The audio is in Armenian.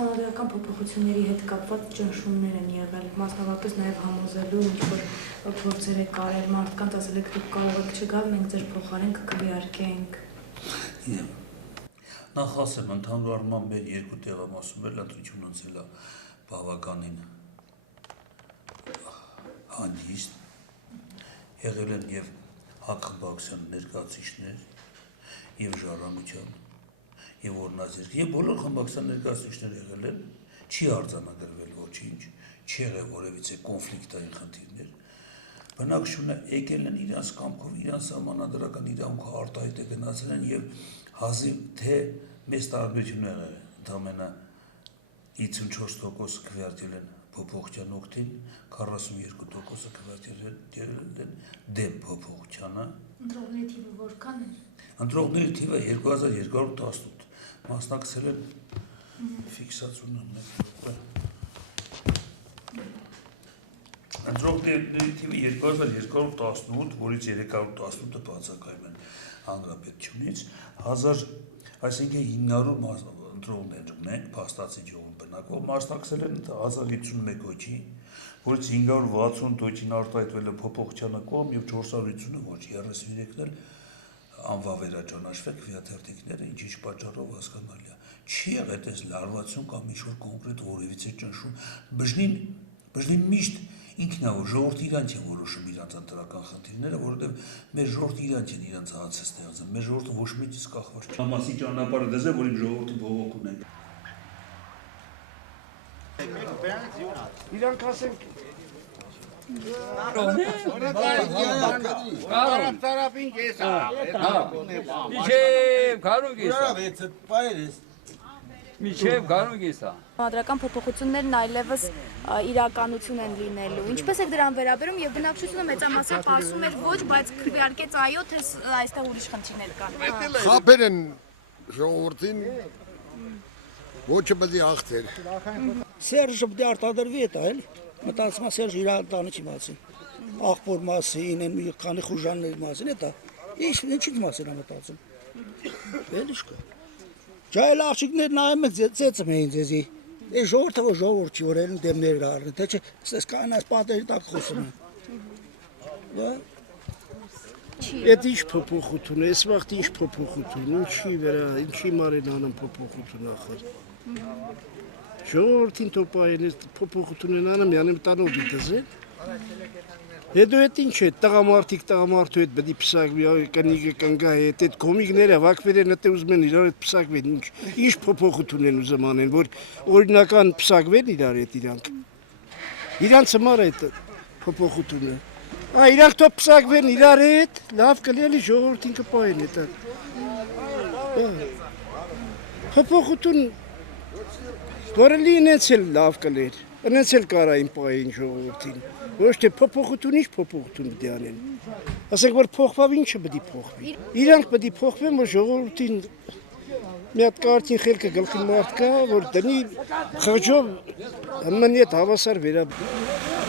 Համադրական փոփոխությունների հետ կապված ճնշումներ են եղել, մասնավորապես նաև համոզելու ինչ-որ փորձեր եք արել մարդկանց, ասել եք դուք կարող եք չգալ, մենք ձեր փոխարեն կքվեարկենք։ Նախ ասեմ, ընդհանուր առմամբ մեր երկու տեղամասում էլ ընտրություն անցել է բավականին հանգիստ, եղել են և հակխմբակցության ներկայացուցիչներ, և ժառանգության, և օրինաձեռք, և բոլոր խմբակցության ներկայացուցիչներ եղել են, չի արձանագրվել ոչինչ, չի եղել որևիցե կոնֆլիկտային խնդիրներ, բնակչությունը եկել են իրանց կամքով, իրանց սահմանադրական իրավունքը արտահայտ է գնացել են և հազիվ թե մեծ տարբերություններ են, ընդամենը 54% քվեարկել են փոփոխության օգտին, 42% քվեարկել են դեմ փոփոխությանը։ Ընտրողների թիվը որքան էր։ Ընտրողների թիվը 2218, մասնակցել են ֆիքսացումը ընտրողների թիվը 2218, որից 318-ը բացակայում են հանրապետությունից, այսինքն 500 ընտրողներ ունենք, փաստացի ժողովուրդ բնակվող, մասնակցել են 1051 հոգի, որից 560 հոգին արտահայտվել է փոփոխությանը կողմ և 450-ը ոչ, 33-ն էլ անվավերաճանաչվել քվեաթերթիկները, ինչ պատճառով հասկանալի է։ Չի եղել այս լարվածություն կամ ինչ-որ կոնկրետ որևիցե ճնշում, բժնին միշտ ինքն է, որ ժողովուրդը իրանք են որոշում իրանց ընտրական խնդիրները, որովհետև մեր ժողովուրդը իրանք են իրանց հացը ստեղծում, մեր ժողովուրդը ոչ մեկից կախված չէ։ Համասի ճանապարհը դեզ է, որ իմ ժողովուրդը բողոք ունեն։ Իրանք ասենք Միջև գարուն կիսա։ Համադրական փոփոխություններն այլևս իրականություն են լինելու։ Ինչպես եք դրան վերաբերում եւ բնակչությունը մեծամասամբ ասում էր ոչ, բայց քվեարկեց այո, թե այստեղ ուրիշ խնդիրներ կան։ Խաբեր են ժողովրդին ոչը բդի աղթեր։ Սերժը պետք է արտադրվի այդ այլ։ Մտածում եմ Սերժ իր տանիքի մասին։ Աղբոր մասին, այն մի քանի խուժանների մասին, դա ինչի մասին է մտածում։ Էլ ինչ կա։ Ջայլ աղջիկներ նայում են ծեծում էին ձեզի։ Այս ժողովուրդը որ ժողովուրդ չի, որ ելն դեմներ առնի, թե չէ, ստես կանաս պատերի տակ խոսում են։ Դա Այդ ինչ փոփոխություն է, այս վաղտ ինչ փոփոխություն, ինչի վրա, ինչի մարեն անեն փոփոխություն ախր։ Ժողովրդին տոպային փոփոխություն են անում, յանում տանոդի դզեն։ Հետո այդ ինչ է, տղամարդու հետ պետք է փսակվի, կնիկը կնգա հետ, այդ կոմիկները վակվերեն հետ ուզում են իրար հետ փսակվեն, ինչ փոփոխություն են ուզում անեն, որ օրինական փսակվեն իրար հետ իրանք։ Իրանց համար այդ փոփոխությունը։ Իրանք թող փսակվեն իրար հետ, լավ կլինի ժողովրդին կպահեն այդ։ Փոփոխություն որը լինեց էլ լավ կլեր, ընենց էլ կարային պահին ժողովրդին։ Ոչ թե փոփոխություն ինչ փոփոխություն պետք է անեն։ Ասենք որ փոխվավ ինչը պետք է փոխվի։ Իրանք պետք է փոխվեն, որ ժողովրդին մի հատ կարգին խելքը գլխի մարդ կա, որ դնի խղճով մնի այդ հավասար վերաբերի։